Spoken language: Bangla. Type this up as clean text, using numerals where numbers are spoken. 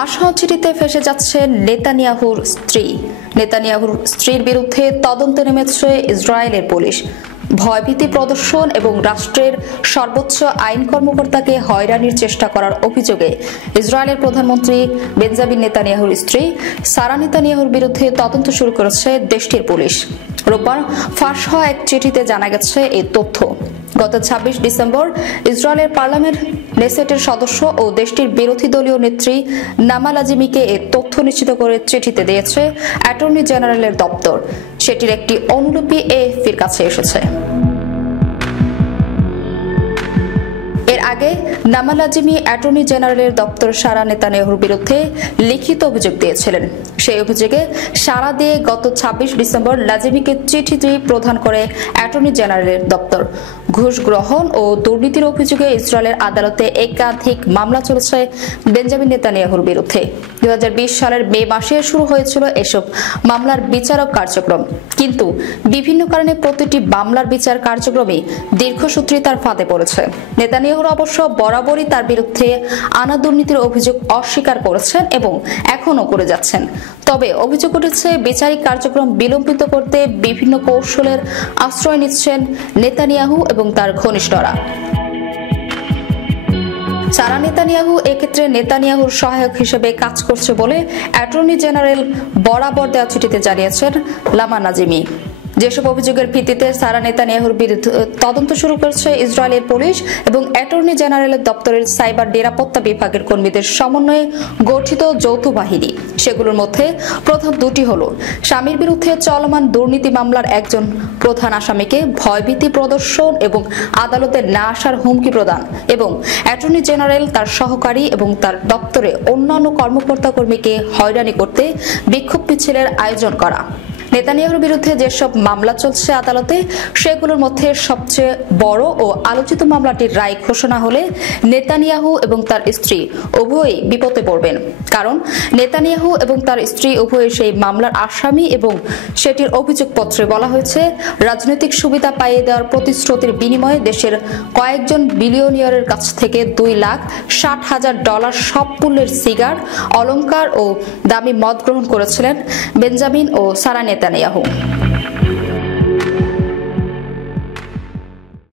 ফাঁস হওয়া চিঠিতে ফেঁসে যাচ্ছে নেতানিয়াহুর স্ত্রী। নেতানিয়াহুর স্ত্রীর বিরুদ্ধে তদন্তে নেমেছে ইসরায়েলের পুলিশ। ভয়ভীতি প্রদর্শন এবং রাষ্ট্রের সর্বোচ্চ আইন কর্মকর্তাকে হয়রানির চেষ্টা করার অভিযোগে ইসরায়েলের প্রধানমন্ত্রী বেঞ্জামিন নেতানিয়াহুর স্ত্রী সারা নেতানিয়াহুর বিরুদ্ধে তদন্ত শুরু করেছে দেশটির পুলিশ। রোববার ফাঁস হওয়া এক চিঠিতে জানা গেছে এই তথ্য। গত ২৬ ডিসেম্বর ইসরায়েলের পার্লামেন্ট নেসেটের সদস্য ও দেশটির বিরোধী দলীয় নেত্রী নামা লাজিমিকে এই তথ্য নিশ্চিত করে চিঠিতে দিয়েছে অ্যাটর্নি জেনারেলের দপ্তর। সেটির একটি অনুলিপি এএফপির কাছে এসেছে। এর আগে নামা লাজিমি অ্যাটর্নি জেনারেলের দপ্তর সারা নেতানিয়াহুর বিরুদ্ধে লিখিত অভিযোগ দিয়েছিলেন। সেই অভিযোগে সাড়া দিয়ে গত ২৬ ডিসেম্বর লাজিমিকে চিঠি প্রদান করে অ্যাটর্নি জেনারেলের দপ্তর। ঘুষ গ্রহণ ও দুর্নীতির অভিযোগে ইসরায়েলের আদালতে একাধিক মামলা চলেছে বেঞ্জামিন নেতানিয়াহুর বিরুদ্ধে। ২০২০ সালের মে মাসে শুরু হয়েছিল এসব মামলার বিচারক কার্যক্রম, কিন্তু বিভিন্ন কারণে প্রতিটি মামলার বিচার কার্যক্রমই দীর্ঘসূত্রিতার ফাঁদে পড়েছে। নেতানিয়াহুর অবশ্য বরাবরই তার বিরুদ্ধে আনা দুর্নীতির অভিযোগ অস্বীকার করেছেন এবং এখনও করে যাচ্ছেন। তবে অভিযোগ উঠেছে বিচারিক কার্যক্রম বিলম্বিত করতে বিভিন্ন কৌশলের আশ্রয় নিচ্ছেন নেতানিয়াহু এবং তার ঘনিষ্ঠরা। সারা নেতানিয়াহু এক্ষেত্রে নেতানিয়াহুর সহায়ক হিসেবে কাজ করছে বলে অ্যাটর্নি জেনারেল বরাবর দেওয়া চিঠিতে জানিয়েছেন নামা লাজিমি। যেসব অভিযোগের ভিত্তিতে সারা নেতানিয়াহুর বিরুদ্ধে তদন্ত শুরু করেছে ইসরায়েলের পুলিশ এবং অ্যাটর্নি জেনারেলের দপ্তরের সাইবার নিরাপত্তা বিভাগের কর্মীদের সমন্বয়ে গঠিত যৌথ বাহিনী, সেগুলোর মধ্যে প্রধান দুটি হল স্বামীর বিরুদ্ধে চলমান দুর্নীতি মামলার একজন প্রধান আসামিকে ভয়ভীতি প্রদর্শন এবং আদালতে না আসার হুমকি প্রদান, এবং অ্যাটর্নি জেনারেল তার সহকারী এবং তার দপ্তরে অন্যান্য কর্মকর্তা কর্মীকে হয়রানি করতে বিক্ষোভ মিছিলের আয়োজন করা। নেতানিয়াহুর বিরুদ্ধে যেসব মামলা চলছে আদালতে, সেগুলোর মধ্যে সবচেয়ে বড় ও আলোচিত মামলাটির রায় ঘোষণা হলে নেতানিয়াহু এবং তার স্ত্রী উভয়ই বিপদে পড়বেন। কারণ নেতানিয়াহু এবং তার স্ত্রী উভয়ই সেই মামলার আসামি এবং সেটির অভিযোগপত্রে বলা হয়েছে রাজনৈতিক সুবিধা পাইয়ে দেওয়ার প্রতিশ্রুতির বিনিময়ে দেশের কয়েকজন বিলিয়নিয়ারের কাছ থেকে $2,60,000 সব মূল্যের সিগার, অলংকার ও দামি মদ গ্রহণ করেছিলেন বেঞ্জামিন ও সারা নেতানিয়াহু।